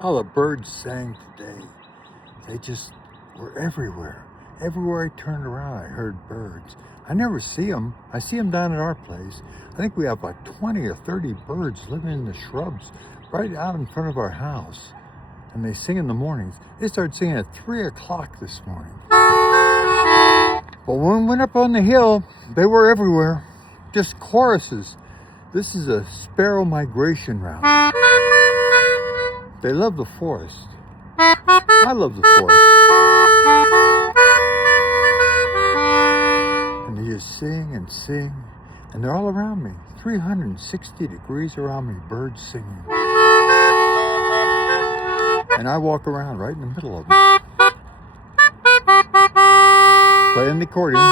How the birds sang today. They just were everywhere. Everywhere I turned around, I heard birds. I never see them. I see them down at our place. I think we have like 20 or 30 birds living in the shrubs right out in front of our house. And they sing in the mornings. They started singing at 3 o'clock this morning. But when we went up on the hill, they were everywhere. Just choruses. This is a sparrow migration route. They love the forest. I love the forest. And they just sing and sing. And they're all around me. 360 degrees around me, birds singing. And I walk around right in the middle of them. Playing the accordion.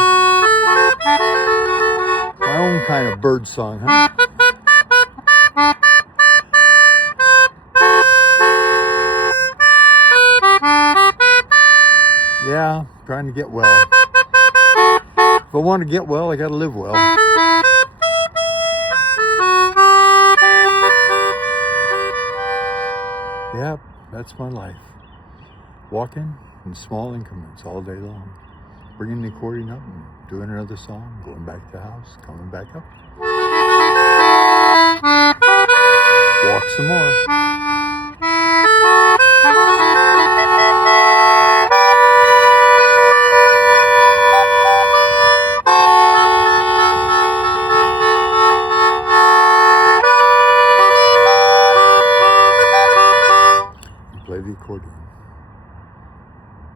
My own kind of bird song, huh? Yeah, trying to get well. If I want to get well, I gotta live well. Yep, that's my life. Walking in small increments all day long. Bringing the accordion up and doing another song, going back to the house, coming back up. Walk some more.